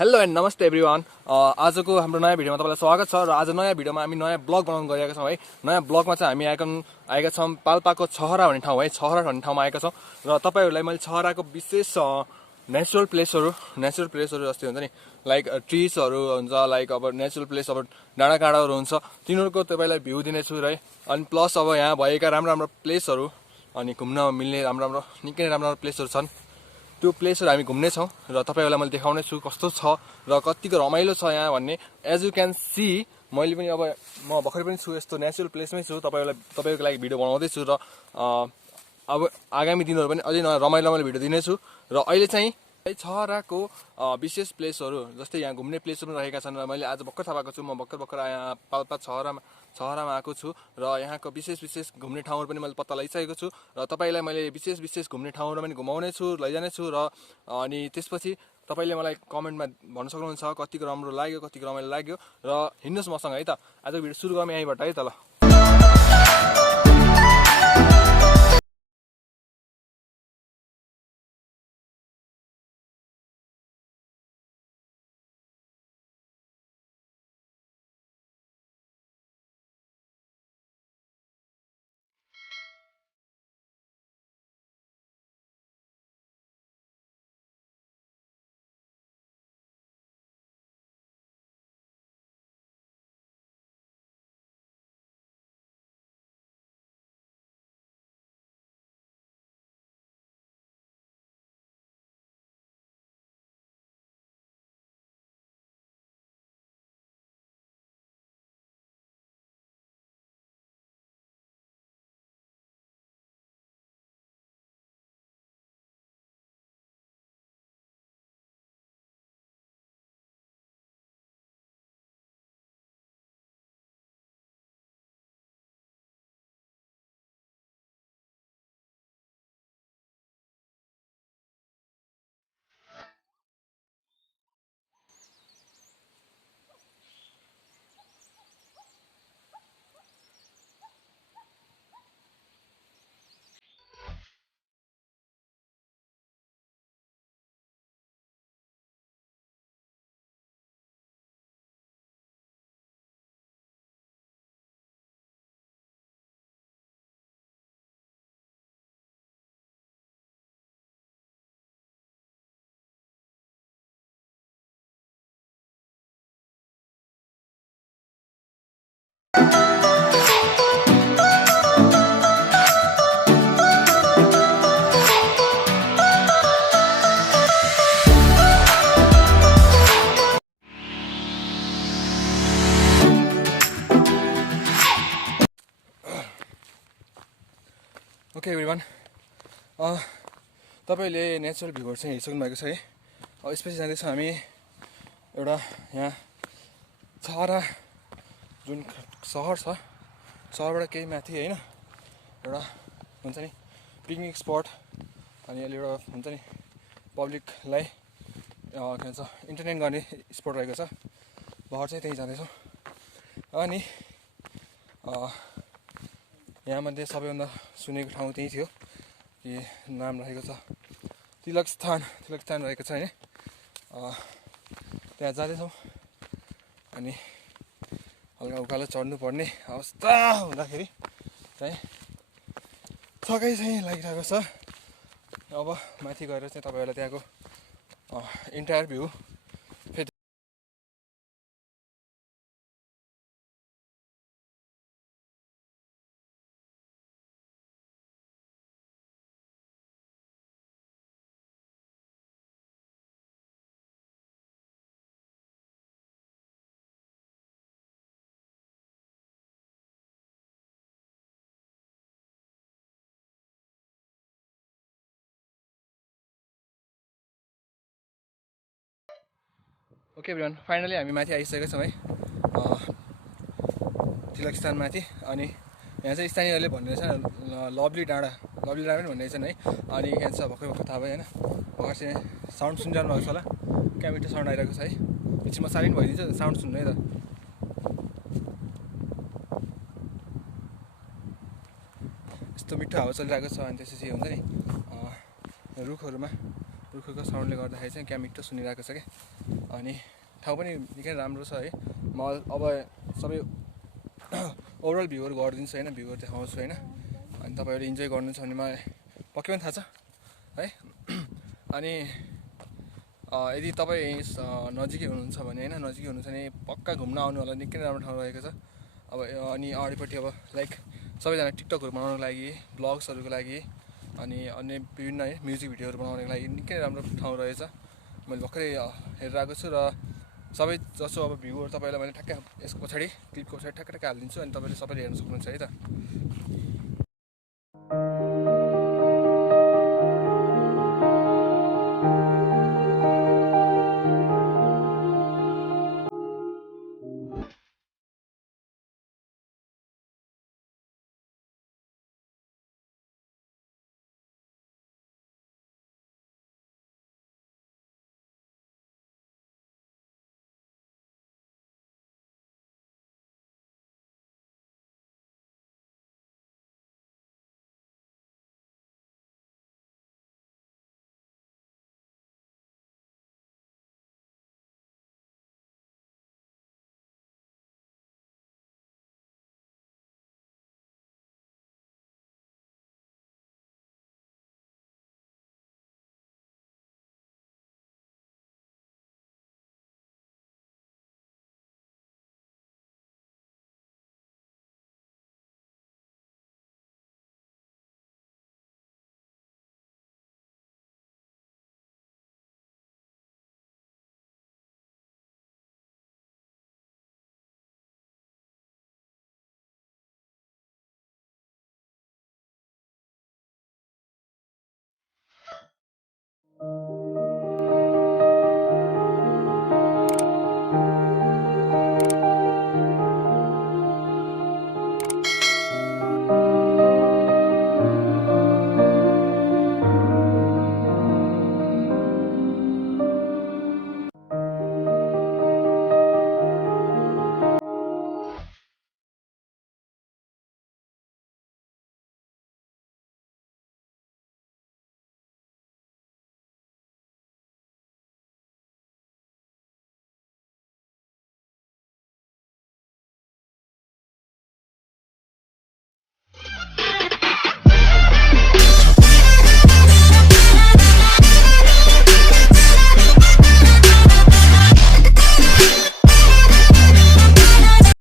Hello and नमस्ते everyone. आजको हाम्रो नयाँ भिडियोमा तपाईँलाई स्वागत छ र आज नयाँ भिडियोमा हामी नयाँ ब्लग बनाउन गइरहेका छौँ है। नयाँ ब्लगमा चाहिँ हामी आएका छौँ पाल्पाको छहरा भन्ने ठाउँ है। छहरा भन्ने ठाउँमा आएका छौँ र तपाईँहरूलाई मैले छहराको विशेष नेचुरल प्लेसहरू जस्तै हुन्छ नि, लाइक ट्रिजहरू हुन्छ, लाइक अब नेचुरल प्लेस अब डाँडा काँडाहरू हुन्छ, तिनीहरूको तपाईँलाई भ्यू दिनेछु है। अनि प्लस अब यहाँ भएका राम्रो प्लेसहरू अनि घुम्न मिल्ने निकै नै राम्रो प्लेसहरू छन्। त्यो प्लेसहरू हामी घुम्नेछौँ र तपाईँहरूलाई मैले देखाउने छु कस्तो छ र कतिको रमाइलो छ यहाँ भन्ने। एज यु क्यान सी मैले पनि अब म भर्खरै पनि छु, यस्तो नेचुरल प्लेसमै छु, तपाईँहरूको लागि भिडियो बनाउँदैछु र अब आगामी दिनहरू पनि अझै रमाइलो भिडियो दिनेछु। र अहिले चाहिँ छहराको विशेष प्लेसहरू जस्तै यहाँ घुम्ने प्लेसहरू पनि रहेका छन् र मैले आज भर्खर थाहा पाएको छु। म भर्खर यहाँ पाल्पा छहरामा आएको छु र यहाँको विशेष घुम्ने ठाउँहरू पनि मैले पत्ता लगाइसकेको छु र तपाईँलाई मैले विशेष घुम्ने ठाउँहरू पनि घुमाउने छु, लैजानेछु। र अनि त्यसपछि तपाईँले मलाई कमेन्टमा भन्न सक्नुहुन्छ कतिको राम्रो लाग्यो, कतिको रमाइलो लाग्यो। र हिँड्नुहोस् मसँग है त। आजको भिडियो सुरु गरौँ यहीँबाट है त ल। ओके एभ्रिवान, तपाईँले नेचुरल भ्यूहरू चाहिँ हेरिसक्नु भएको छ है। यसपछि जाँदैछौँ हामी एउटा यहाँ छहरा जुन सहर छ, सहरबाट केही माथि होइन एउटा हुन्छ नि पिकनिक स्पट, अनि अहिले एउटा हुन्छ नि पब्लिकलाई के भन्छ इन्टरटेन गर्ने स्पट रहेको छ। भर चाहिँ त्यहीँ जाँदैछौँ। अनि यहाँमध्ये सबैभन्दा सुनेको ठाउँ त्यही थियो कि नाम रहेको छ तिलक स्थान रहेको छ होइन। त्यहाँ जाँदैछौँ अनि हल्का उकालो चढ्नु पर्ने अवस्था हुँदाखेरि चाहिँ थकाइ चाहिँ लागिरहेको छ। अब माथि गएर चाहिँ तपाईँहरूलाई त्यहाँको entire view okay everyone, finally हामी माथि आइसकेका छौँ है, तिलक स्थानमाथि। अनि यहाँ चाहिँ स्थानीयहरूले भन्ने रहेछ लभली डाँडा पनि भन्ने रहेछन् है। अनि यहाँ चाहिँ भर्खर थाहा भयो होइन। भर्खर चाहिँ साउन्ड सुनिरहनु भएको छ होला, क्या मिठो साउन्ड आइरहेको छ है। पछि म साइलेन्ट भइदिन्छु साउन्ड सुन्नु है त। यस्तो मिठो हावा चलिरहेको छ। अनि त्यसपछि हुन्छ नि रुखहरूको साउन्डले गर्दाखेरि चाहिँ क्या मिठो सुनिरहेको छ क्या। अनि ठाउँ पनि निकै राम्रो छ है। म अब सबै ओभरअल भ्यूहरू गरिदिन्छु होइन, भ्यूहरू देखाउँछु होइन। अनि तपाईँहरू इन्जोय गर्नुहुन्छ भने मलाई पक्कै पनि थाहा छ है। अनि यदि तपाईँ नजिकै हुनुहुन्छ भने होइन, नजिकै हुनुहुन्छ भने पक्का घुम्न आउनु होला, निकै राम्रो ठाउँ रहेको छ। अब अनि अगाडिपट्टि अब लाइक सबैजना टिकटकहरू बनाउनको लागि, ब्लग्सहरूको लागि अनि अन्य विभिन्न है म्युजिक भिडियोहरू बनाउनको लागि निकै राम्रो ठाउँ रहेछ। मैले भर्खरै हेरेर आएको छु र सबै जसो अब भ्यूहरू तपाईँलाई मैले ठ्याक्कै यसको पछाडि क्लिपको पछाडि ठ्याक्कै हालिदिन्छु अनि तपाईँले सबैले हेर्न सक्नुहुन्छ है त।